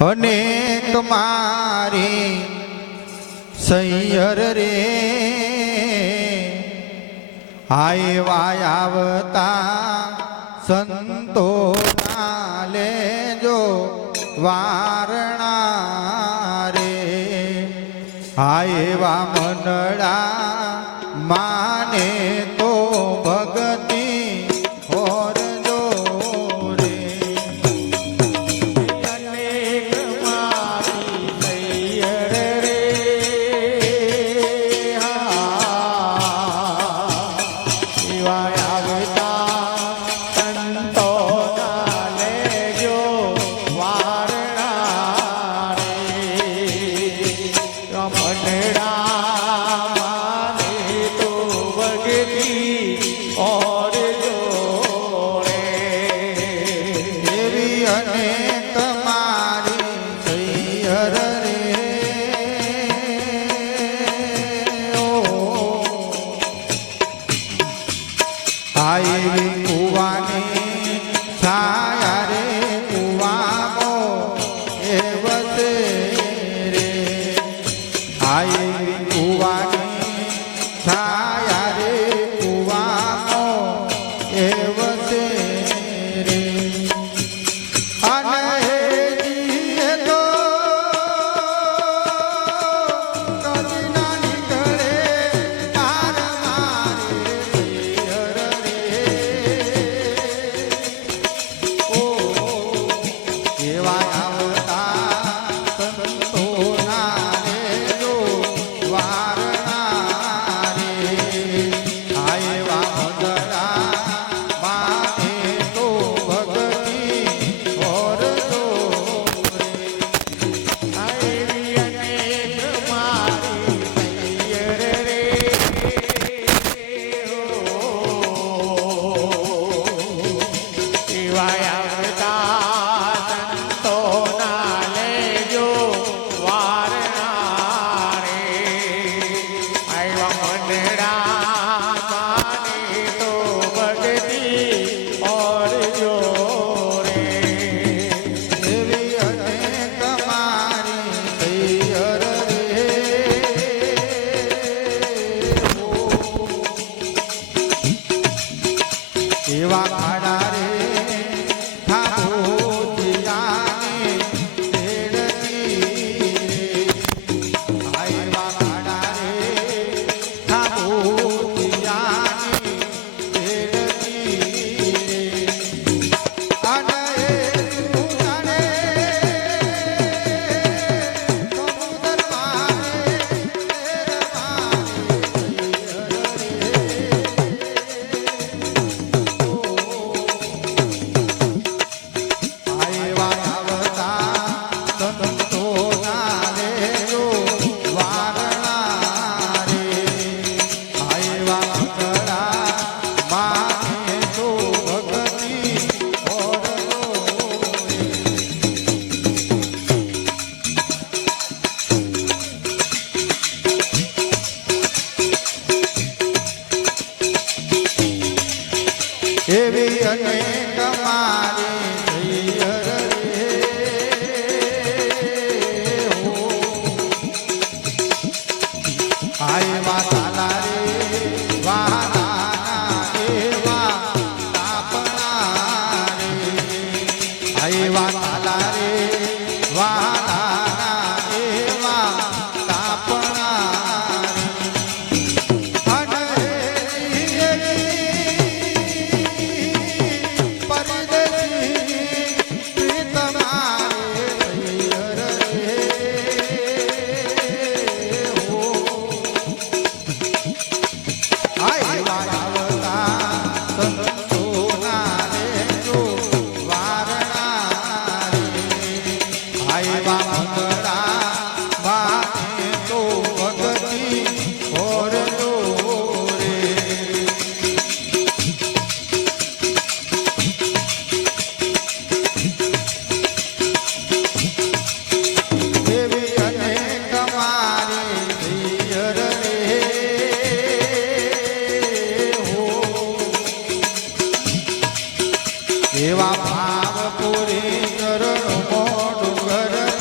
અનેક મારી સૈયર રે આવ્યા આવતા સંતો ના લેજો વારણા રે આવ્યા મંડળા માને તો ભગતિ ઓરજો રે અનેક મારી સૈયર રે એવા આવતા સંતો ના લેજો વારણા રે આવી કુવાની છાયા રે કુવાનો એ વસે રે આવી કુવાની છાયા રે કુવાનો એ વસે રે અને જીએ તો કદી ના નીકળે તાર મારે એવા આવતા સંતો ના લેજો વારણા રે આવ્યા મંડળા માને તો ભગતિ ઓરજો રે આવી અનેક મારી સૈયર રે એવા આવતા સંતો ના લેજો વારણા રે આવ્યા મંડળા માને તો ભગતિ ઓરજો રે એવી અનેક મારી સૈયર રે એવા ખાડા રે ખાબોચિયાને તેડતી રે આવ્યા ખાડા રે ખાબોચિયાને તેડતી રે અને સુનાને સમુદ્ર મારે આવ્યા આવતા સંતો ના લેજો વારણા રે આવ્યા મંગળા માને તો ભગતિ ઓરજો રે એવી અનેક મારી સૈયર રે હો આવ્યા તાલા રે વાલાના એવા તાપણા રે આવ્યા તાલા રે વાલાના એવા તાપણા રે એવા ભાવ પૂરી ચરણ મોઢું ઘર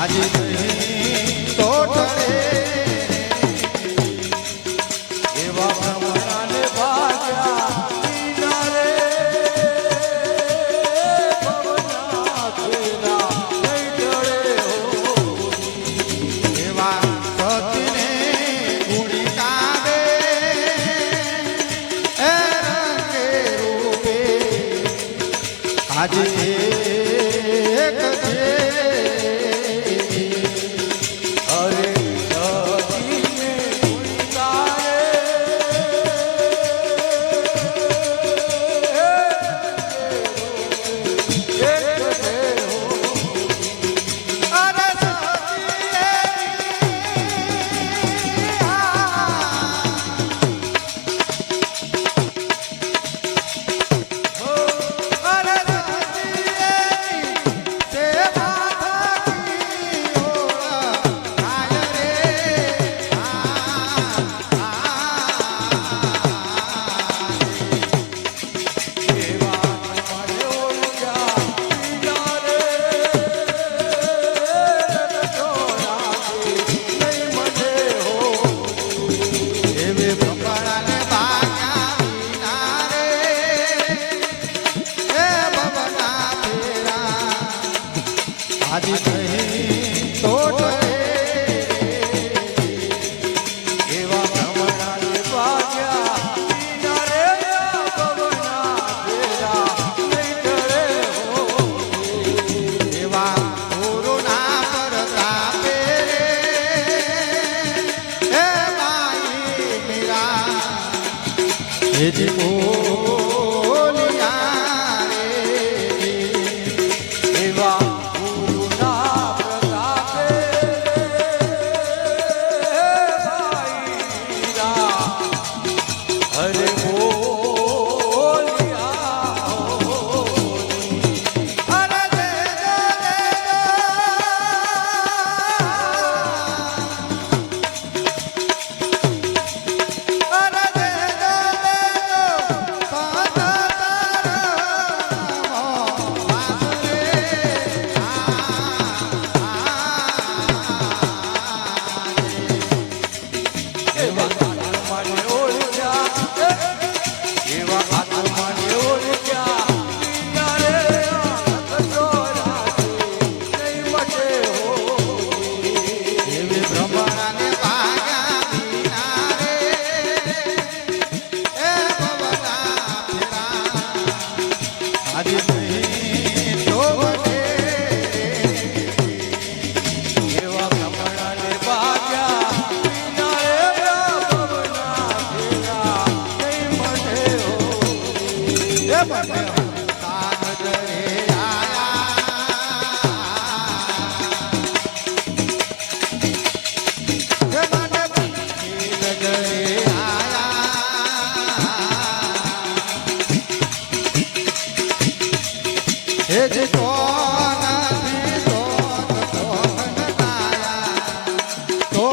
આજે નહીં તો ટળે એવા ભ્રમણાને ભાગ્યા વિના રે ભવનાથના નહીં ટળે હો. એવા સતીને ગુણી કાઢે એ રંગે રૂપે આજે એક છે અરે સતીને અરે સતીએ અરે સતીએ સેવા થકી ઓળખાય રે એવે ભંભળાને ભાગ્યા વિના રે એ ભવના ફેરા આજે નહીં તો ટળે એવા ભ્રમણાને ભાગ્યા વિના રે ભવના ફેરા નહીં ટળે હો. એવા ગુરુના પ્રતાપે રે એ માઈ મીરા એ જ બોલિયા રે એવા ગુરુના પ્રતાપે ભાઈરા હરે બોલિયા હો. અરે દે દો અરે દે દો સાત એવા આત્માને ઓળખ્યા એવા આત્માને ઓળખ્યા વિના રે આનંદ ચોરાશે નહીં મટે હો. એવે ભ્રમણાને ભાગ્યા વિના રે એ ભવના ફેરા આજે નહીં તો વટે એવા ભ્રમણાને ભાગ્યા વિના રે ભવના ફેરા નહીં મટે હો. એ મને તાન દરે આયા એ મને પંખી દરે આયા એ જ કોણ નથી કોણ ગાયા તો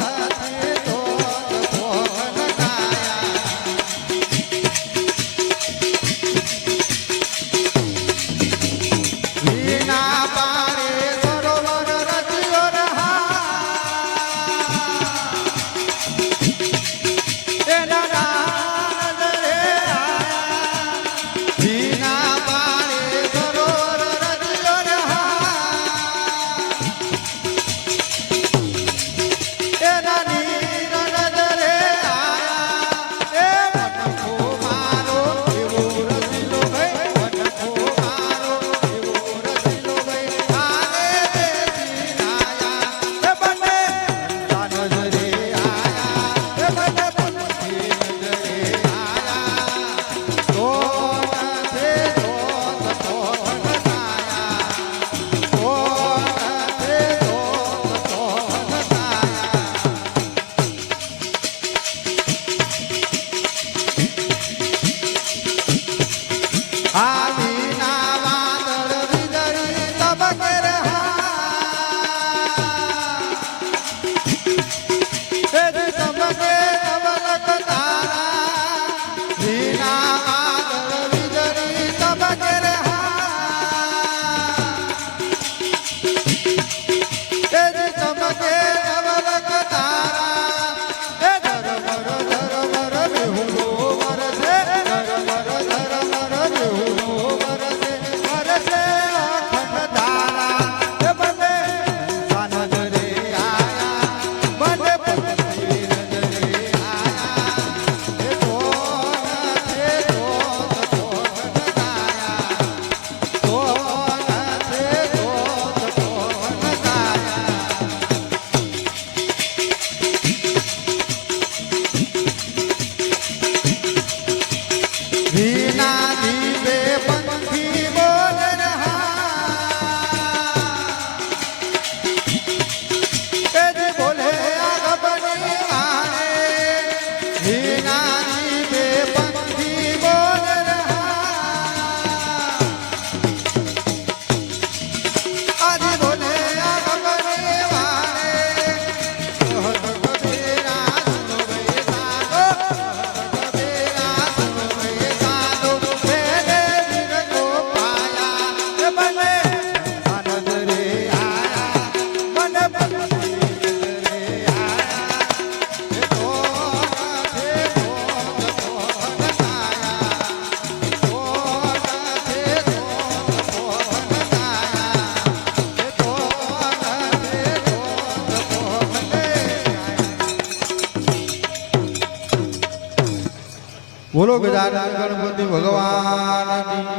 નથી કોણ ગાયા બોલો ગજાનન ગણપતિ ભગવાન કી